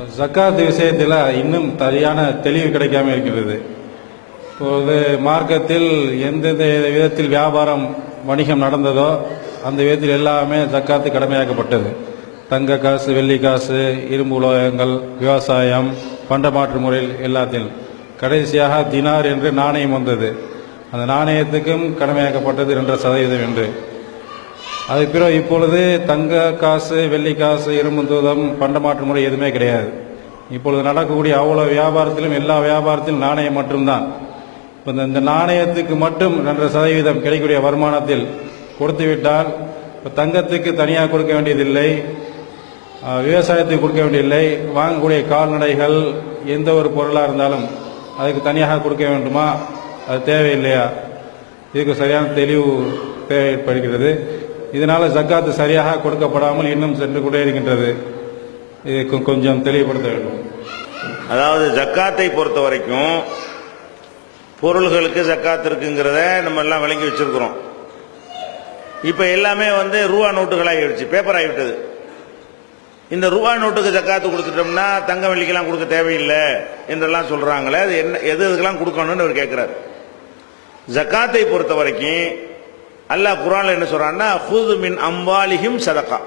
ஜக்காத் விஷயத்தில் இன்னும் சரியான தெளிவு கிடைக்காம இருக்கிறது. இப்போது மார்க்கத்தில் எந்தெந்த விதத்தில் வியாபாரம் வணிகம் நடந்ததோ அந்த விதத்தில் எல்லாமே ஜக்காத்து கடமையாக்கப்பட்டது. தங்க காசு வெள்ளி காசு இரும்பு உலோகங்கள் விவசாயம் பண்டமாற்று முறையில் எல்லாத்திலும். கடைசியாக தினார் என்று நாணயம் வந்தது. அந்த நாணயத்துக்கும் கடமையாக்கப்பட்டது ரெண்டரை சதவீதம் என்று. அதுக்கு பிறகு இப்பொழுது தங்க காசு வெள்ளி காசு இரும்பு தூதம் பண்டமாற்று முறை எதுவுமே கிடையாது. இப்பொழுது நடக்கக்கூடிய அவ்வளோ வியாபாரத்திலும் எல்லா வியாபாரத்திலும் நாணயம் மட்டும்தான். இப்போ இந்த- இந்த நாணயத்துக்கு மட்டும் ரெண்டரை சதவீதம் கிடைக்கக்கூடிய வருமானத்தில் கொடுத்துவிட்டால் இப்போ தங்கத்துக்கு தனியாக கொடுக்க வேண்டியதில்லை விவசாயத்துக்கு கொடுக்க வேண்டியதில்லை வாங்கக்கூடிய கால்நடைகள் எந்த ஒரு பொருளாக இருந்தாலும் அதுக்கு தனியாக கொடுக்க வேண்டுமா? அது தேவையில்லையா? இதுக்கு சரியான தெளிவு தேவைப்படுகிறது. இதனால் ஜக்காத்து சரியாக கொடுக்கப்படாமல் இன்னும் சென்று கொண்டே இருக்கின்றது. இது கொஞ்சம் தெளிவுபடுத்த வேண்டும். அதாவது ஜக்காத்தை பொறுத்த வரைக்கும் பொருள்களுக்கு ஜக்காத் இருக்குங்கிறத நம்ம எல்லாம் விளங்கி வச்சிருக்கிறோம். இப்போ எல்லாமே வந்து ரூபா நோட்டுகள் ஆகிடுச்சு பேப்பர் ஆகிவிட்டது இந்த ரூபா நோட்டுக்கு ஜக்காத்து கொடுத்துட்டோம்னா தங்க வெள்ளிக்கெல்லாம் கொடுக்க தேவையில்லை என்றெல்லாம் சொல்கிறாங்களே அது என்ன எது எதுக்கெல்லாம் கொடுக்கணும்னு அவர் கேட்குறாரு ஜக்காத்தை பொறுத்த வரைக்கும் அல்லாஹ் குரான்ல என்ன சொல்றான்னா ஹுது மின் அம்வாலிஹிம் சதக்கா.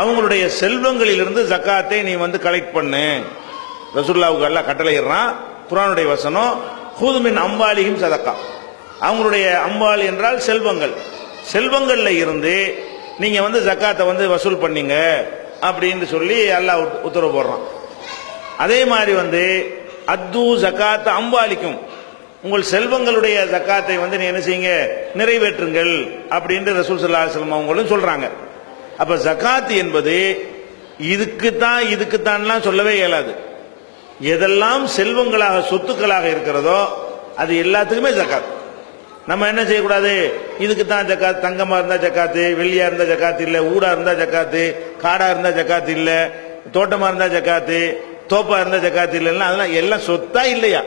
அவங்களுடைய செல்வங்களிலிருந்து ஜக்காத்தை நீ வந்து கலெக்ட் பண்ணு. ரசூல்லாவுக்கு எல்லாம் கட்டளையிடுறான் குரானுடைய வசனம் ஹூதுமின் அம்பாலியும் சதக்கா. அவங்களுடைய அம்பால் என்றால் செல்வங்கள். செல்வங்களில் இருந்து நீங்கள் வந்து ஜக்காத்தை வந்து வசூல் பண்ணீங்க அப்படின்னு சொல்லி அல்லாஹ் உத்தரவு போடுறான். அதே மாதிரி வந்து அத்து ஜக்காத்தை அம்பாலிக்கும் உங்கள் செல்வங்களுடைய ஜக்காத்தை வந்து நீ என்ன செய்யுங்க? நிறைவேற்றுங்கள் அப்படின்ட்டு ரசூல் சல்லா அலுவலம் அவங்களும் சொல்றாங்க. அப்ப ஜக்காத் என்பது இதுக்குத்தான் இதுக்குத்தான்லாம் சொல்லவே இயலாது. எதெல்லாம் செல்வங்களாக சொத்துக்களாக இருக்கிறதோ அது எல்லாத்துக்குமே ஜக்காத். நம்ம என்ன செய்யக்கூடாது? இதுக்கு தான் ஜக்காத் தங்கமா இருந்தா ஜக்காத்து வெள்ளியா இருந்தா ஜக்காத்து இல்ல ஊடா இருந்தா ஜக்காத்து காடா இருந்தா ஜக்காத்து இல்ல தோட்டமா இருந்தா ஜக்காத்து தோப்பா இருந்தா ஜக்காத்து இல்லைன்னா அதெல்லாம் எல்லாம் சொத்தா இல்லையா?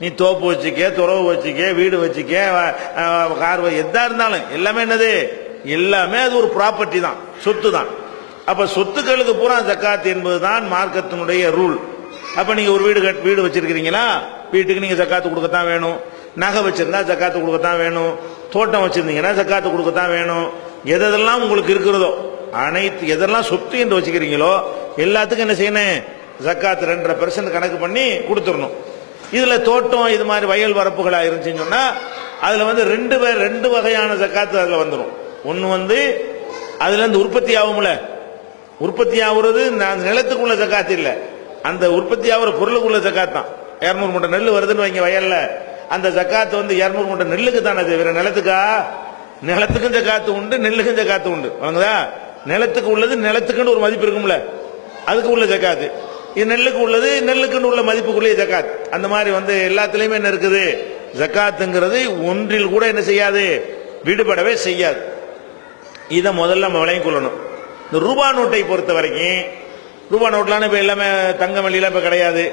நீ தோப்பு வச்சுக்க துறவு வச்சுக்க வீடு வச்சுக்க கார் எதா இருந்தாலும் எல்லாமே என்னது? எல்லாமே அது ஒரு ப்ராப்பர்ட்டி தான் சொத்து தான். அப்ப சொத்துக்களுக்கு பூரா ஜக்காத் என்பதுதான் மார்க்கத்தினுடைய ரூல் அப்ப நீங்க ஒரு வீடு கட்- வீடு வச்சிருக்கிறீங்களா? வீட்டுக்கு நீங்க ஜக்காத்து கொடுக்கத்தான் வேணும். நகை வச்சிருந்தா ஜக்காத்து கொடுக்கத்தான் வேணும். தோட்டம் வச்சிருந்தீங்கன்னா ஜக்காத்து கொடுக்கத்தான் வேணும். எதெல்லாம் உங்களுக்கு இருக்கிறதோ அனைத்து எதெல்லாம் சொத்து என்று வச்சுக்கிறீங்களோ எல்லாத்துக்கும் என்ன செய்யணும்? ஜக்காத்து ரெண்டரை பெர்சன்ட் கணக்கு பண்ணி கொடுத்துடணும். இதுல தோட்டம் இது மாதிரி வயல் வரப்புகளா இருந்துச்சுன்னு சொன்னா அதுல வந்து ரெண்டு பேர் ரெண்டு வகையான ஜக்காத்து அதுல வந்துடும் ஒன்று வந்து அதுல இருந்து உற்பத்தி ஆகும்ல. உற்பத்தி ஆகுறது ந- நிலத்துக்குள்ள ஜக்காத்து இல்ல. அந்த உற்பத்தி ஆகுற பொருளுக்குள்ள ஜக்காத் தான். இரநூறு மூட்டை நெல் வருதுன்னு வைங்க வயல்ல. அந்த ஜக்காத்து வந்து இரநூறு மூட்டை நெல்லுக்கு தானே தவிர நிலத்துக்கா? நிலத்துக்கும் ஜக்காத்து உண்டு நெல்லுக்கும் ஜக்காத்து உண்டு. வழங்குதா? நிலத்துக்கு உள்ளது நிலத்துக்குன்னு ஒரு மதிப்பு இருக்கும்ல. அதுக்கு உள்ள ஜக்காத்து. நெல்லுக்கு உள்ளது நெல்லுக்குன்னு உள்ள மதிப்புக்குள்ளே ஜக்காத். அந்த மாதிரி வந்து எல்லாத்துலயுமே என்ன இருக்குது? ஜக்காத்துங்கிறது ஒன்றில் கூட என்ன செய்யாது? விடுபடவே செய்யாது. இதை முதல்ல நம்ம விளங்கிக் கொள்ளணும். இந்த ரூபா நோட்டை பொறுத்த வரைக்கும் ரூபா நோட்லாம் இப்போ எல்லாமே தங்க வெள்ளிலாம் இப்போ கிடையாது.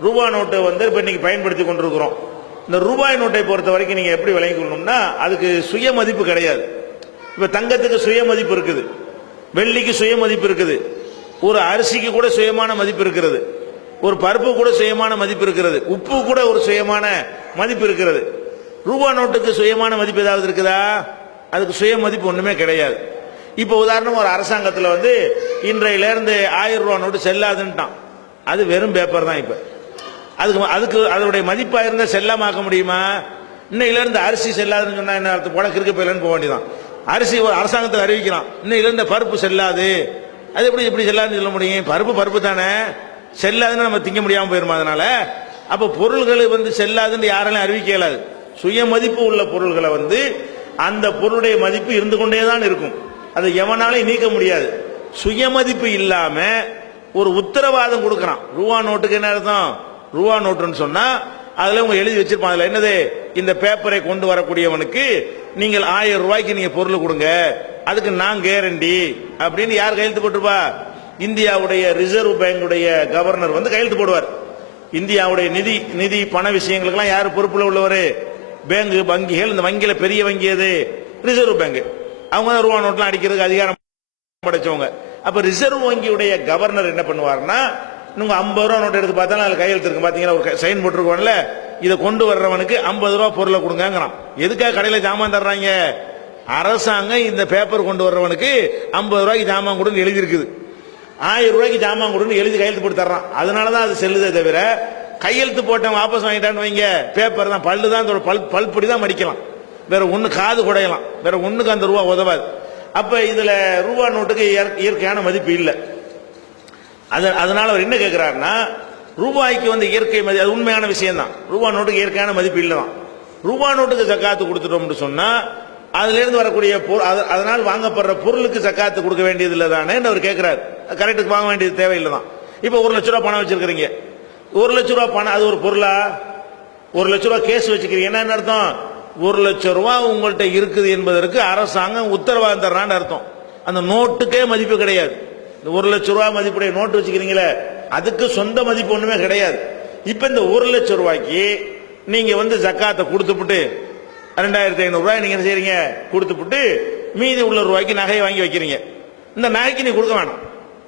ரூபா நோட்டு வந்து இப்போ இன்னைக்கு பயன்படுத்தி கொண்டிருக்கிறோம். இந்த ரூபாய் நோட்டை பொறுத்த வரைக்கும் நீங்கள் எப்படி விளங்கிக் கொள்ளணும்னா அதுக்கு சுய மதிப்பு கிடையாது. இப்போ தங்கத்துக்கு சுய மதிப்பு இருக்குது. வெள்ளிக்கு சுய மதிப்பு இருக்குது. ஒரு அரிசிக்கு கூட சுயமான மதிப்பு இருக்கிறது. ஒரு பருப்பு கூட சுயமான மதிப்பு இருக்கிறது. உப்பு கூட ஒரு சுயமான மதிப்பு இருக்கிறது. ரூபா நோட்டுக்கு சுயமான மதிப்பு ஏதாவது இருக்குதா? அதுக்கு சுய மதிப்பு ஒன்றுமே கிடையாது. இப்போ உதாரணம் ஒரு அரசாங்கத்தில் வந்து இன்றையிலேருந்து ஆயிரம் ரூபா நோட்டு செல்லாதுன்ட்டான். அது வெறும் பேப்பர் தான் இப்போ. அதுக்கு அதுக்கு அதனுடைய மதிப்பாக இருந்தால் செல்லாமாக்க முடியுமா? இன்னையிலேருந்து அரிசி செல்லாதுன்னு சொன்னால் என்ன அர்த்தம்? போல கிறுக்கு போயிலன்னு போக வேண்டியதான் அரிசி ஒரு அரசாங்கத்தில் அறிவிக்கிறான். இன்னையிலேருந்து பருப்பு செல்லாது. அது எப்படி இப்படி செல்லாதுன்னு சொல்ல முடியும்? பருப்பு பருப்பு தானே. செல்லாதுன்னு நம்ம திங்க முடியாமல் போயிருமா அதனால? அப்போ பொருள்கள் வந்து செல்லாதுன்னு யாராலையும் அறிவிக்க இயலாது. சுய மதிப்பு உள்ள பொருள்களை வந்து அந்த பொருளுடைய மதிப்பு இருந்து கொண்டே தான் இருக்கும். அதை எவனாலையும் நீக்க முடியாது. சுயமதிப்பு இல்லாம ஒரு உத்தரவாதம் கொடுக்கறான். ரூபா நோட்டுக்கு என்ன அர்த்தம்? ரூபா நோட்டுன்னு சொன்னா அதுல உங்க எழுதி வச்சிருப்பான். அதுல என்னது? இந்த பேப்பரை கொண்டு வரக்கூடியவனுக்கு நீங்கள் ஆயிரம் ரூபாய்க்கு நீங்க பொருள் கொடுங்க. அதுக்கு நான் கேரண்டி அப்படின்னு யார் கையெழுத்து போட்டுருப்பா? இந்தியாவுடைய ரிசர்வ் பேங்குடைய கவர்னர் வந்து கையெழுத்து போடுவார். இந்தியாவுடைய நிதி நிதி பண விஷயங்களுக்கெல்லாம் யார் பொறுப்புல உள்ளவர்? பேங்கு வங்கிகள் இந்த வங்கியில பெரிய வங்கி எது? Reserve bank. அவங்க தான் ரூபா நோட்லாம் அடிக்கிறதுக்கு அதிகாரம் படைச்சவங்க. அப்ப ரிசர்வ் வங்கியுடைய கவர்னர் என்ன பண்ணுவார்னா நீங்க ஐம்பது ரூபா நோட் எடுத்து பார்த்தாலும் அதில் கையெழுத்து இருக்கு. பாத்தீங்களா? ஒரு சைன் போட்டிருக்கோம்ல. இதை கொண்டு வர்றவனுக்கு ஐம்பது ரூபா பொருளை கொடுங்கிறான் எதுக்காக கடையில ஜாமான் தர்றாங்க? அரசாங்கம் இந்த பேப்பர் கொண்டு வர்றவனுக்கு ஐம்பது ரூபாய்க்கு ஜாமான் கொடுன்னு எழுதியிருக்குது. ஆயிரம் ரூபாய்க்கு ஜாமான் கொடுன்னு எழுதி கையெழுத்து போட்டு தர்றான். அதனால தான் அது செல்லுதே தவிர கையெழுத்து போட்டவன் வாபஸ் வாங்கிட்டான்னு வைங்க பேப்பர் தான் பல்லு தான் பல் பல்படி தான் மடிக்கலாம். வேற ஒன்று காது குடையலாம். வேற ஒன்றுக்கு அந்த ரூபா உதவாது. அப்போ இதில் ரூபா நோட்டுக்கு இயற்கையான மதிப்பு இல்லை. அது அதனால் அவர் என்ன கேட்குறாருன்னா ரூபாய்க்கு வந்து இயற்கை மதி அது உண்மையான விஷயம் தான் ரூபா நோட்டுக்கு இயற்கையான மதிப்பு இல்லை தான் ரூபா நோட்டுக்கு ஜக்காத்து கொடுத்துட்டோம்னு சொன்னால் அதுலேருந்து வரக்கூடிய பொருள் அதனால் வாங்கப்படுற பொருளுக்கு சக்காத்து கொடுக்க வேண்டியது இல்லை தானே அவர் கேட்கிறார். கரெக்டுக்கு வாங்க வேண்டியது தேவையில்லை தான் இப்போ ஒரு லட்ச ரூபா பணம் வச்சிருக்கிறீங்க. ஒரு லட்ச ரூபா பணம் அது ஒரு பொருளா? ஒரு லட்ச ரூபா கேஸ் வச்சுக்கிறீங்க. என்ன அர்த்தம்? ஒரு லட்ச ரூபா உங்கள்கிட்ட இருக்குது என்பதற்கு அரசாங்கம் உத்தரவாதம் தர்றான்னு அர்த்தம். அந்த நோட்டுக்கே மதிப்பு கிடையாது. இந்த ஒரு லட்ச ரூபா மதிப்புடைய நோட்டு வச்சுக்கிறீங்களே அதுக்கு சொந்த மதிப்பு ஒன்றுமே கிடையாது. இப்போ இந்த ஒரு லட்ச ரூபாய்க்கு நீங்கள் வந்து ஜக்காத்தை கொடுத்துப்புட்டு ரெண்டாயிரத்தி ஐநூறு நீங்கள் நீங்க என்ன செய்றீங்க? கொடுத்துப்புட்டு மீதி உள்ள ரூபாய்க்கு நகையை வாங்கி வைக்கிறீங்க. இந்த நகைக்கு நீ கொடுக்க வேணாம்.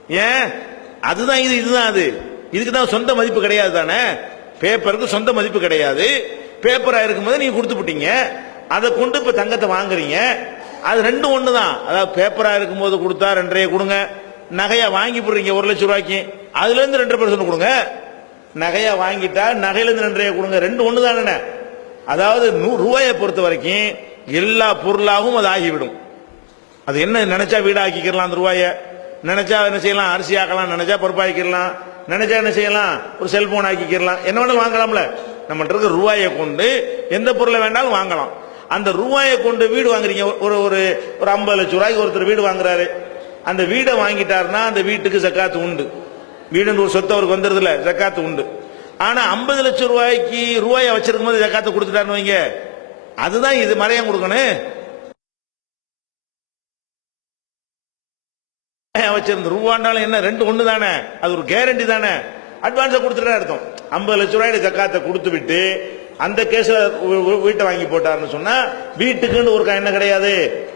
ஏன்? அதுதான் இது இதுதான் அது. இதுக்கு தான் சொந்த மதிப்பு கிடையாது தானே? பேப்பருக்கு சொந்த மதிப்பு கிடையாது. பேப்பரா இருக்கும்போது நீங்க கொடுத்துப்புட்டீங்க அதை கொண்டு இப்ப தங்கத்தை வாங்குறீங்க. அது ரெண்டும் ஒன்று தான் அதாவது பேப்பரா இருக்கும்போது கொடுத்தா ரெண்டரையை கொடுங்க. நகையை வாங்கி போடுறீங்க ஒரு லட்சம் ரூபாய்க்கு. அதுல இருந்து ரெண்டரை பர்சன்ட் கொடுங்க. நகையை வாங்கிட்டா நகையில இருந்து கொடுங்க. ரெண்டு ஒன்று தானே அதாவது நூறு ரூபாயை பொறுத்த வரைக்கும் எல்லா பொருளாகவும் அது ஆகிவிடும். அது என்ன நினைச்சா வீடாக்கிக்கலாம் அந்த ரூபாய? நினைச்சா என்ன செய்யலாம்? அரிசி ஆக்கலாம். நினைச்சா பருப்பாக்கிக்கலாம் நினைச்சா என்ன செய்யலாம்? ஒரு செல்போன் ஆக்கிக்கிறலாம் என்ன வேணாலும் வாங்கலாம்ல. நம்மகிட்ட இருக்க ரூபாயை கொண்டு எந்த பொருளை வேணாலும் வாங்கலாம். அந்த ரூபாயை கொண்டு வீடு வாங்குறீங்க. ஒரு ஒரு ஒரு ஐம்பது லட்சம் ரூபாய்க்கு ஒருத்தர் வீடு வாங்குறாரு. அந்த வீடை வாங்கிட்டாருன்னா அந்த வீட்டுக்கு ஜக்காத்து உண்டு. வீடுன்னு ஒரு சொத்து அவருக்கு வந்துடுதுல ஜக்காத்து உண்டு. ஆனா ஐம்பது லட்சம் ரூபாய்க்கு ரூபாயை வச்சிருக்கும் போது ஜக்காத்து கொடுத்துட்டாருன்னு வைங்க. அதுதான் இது மறையம் கொடுக்கணும். வச்சிருந்த ரூபாண்டாலும் என்ன ரெண்டு ஒண்ணு தானே? அது ஒரு கேரண்டி தானே? அட்வான்ஸை கொடுத்துட்டா அர்த்தம். ஐம்பது லட்ச ரூபாய் ஜக்காத்தை கொடுத்து விட்டு அந்த கேஸ்ல வீட்டை வாங்கி போட்டாருன்னு சொன்னா வீட்டுக்குன்னு ஒரு என்ன கிடையாது.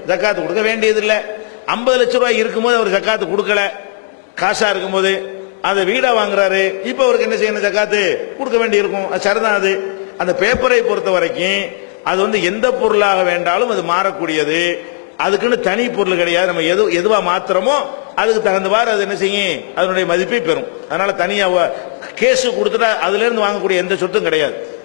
ஜக்காத்து கொடுக்க வேண்டியது இல்லை ஐம்பது லட்ச ரூபாய் இருக்கும்போது அவர் ஜக்காத்து கொடுக்கல. காசா இருக்கும்போது அதை வீடா வாங்குறாரு. இப்ப அவருக்கு என்ன செய்யணும் ஜக்காத்து? கொடுக்க வேண்டி இருக்கும் அது சரிதான் அது. அந்த பேப்பரை பொறுத்த வரைக்கும் அது வந்து எந்த பொருளாக வேண்டாலும் அது மாறக்கூடியது. அதுக்குன்னு தனி பொருள் கிடையாது. நம்ம எது எதுவா மாத்திரமோ அதுக்கு தகுந்தவாறு அது என்ன செய்யும்? அதனுடைய மதிப்பை பெறும். அதனால தனியா கேஸ் கொடுத்துட்டா அதுல இருந்து வாங்கக்கூடிய எந்த சொத்தும் கிடையாது.